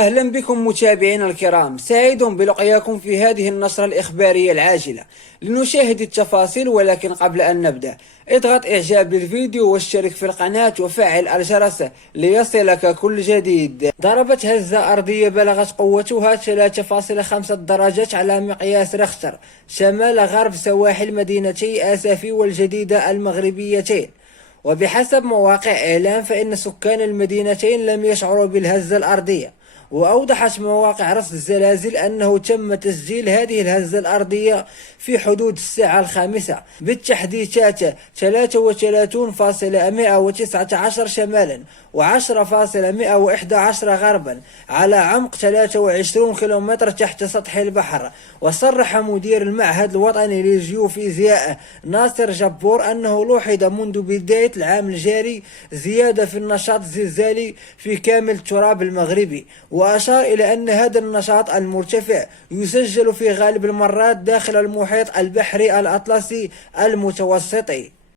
أهلا بكم متابعينا الكرام، سعيد بلقياكم في هذه النشرة الإخبارية العاجلة لنشاهد التفاصيل. ولكن قبل أن نبدأ اضغط إعجاب للفيديو واشترك في القناة وفعل الجرس ليصلك كل جديد. ضربت هزة أرضية بلغت قوتها 3.5 درجات على مقياس ريختر شمال غرب سواحل مدينتي آسفي والجديدة المغربيتين، وبحسب مواقع إعلام فإن سكان المدينتين لم يشعروا بالهزة الأرضية. وأوضحت مواقع رصد الزلازل أنه تم تسجيل هذه الهزة الأرضية في حدود الساعة 5 بالتحديثات 33.119 شمالا و10.111 غربا على عمق 23 كيلومتر تحت سطح البحر. وصرح مدير المعهد الوطني للجيوفيزياء ناصر جبور أنه لوحظ منذ بداية العام الجاري زيادة في النشاط الزلزالي في كامل التراب المغربي، وأشار إلى أن هذا النشاط المرتفع يسجل في غالب المرات داخل المحيط البحري الأطلسي المتوسطي.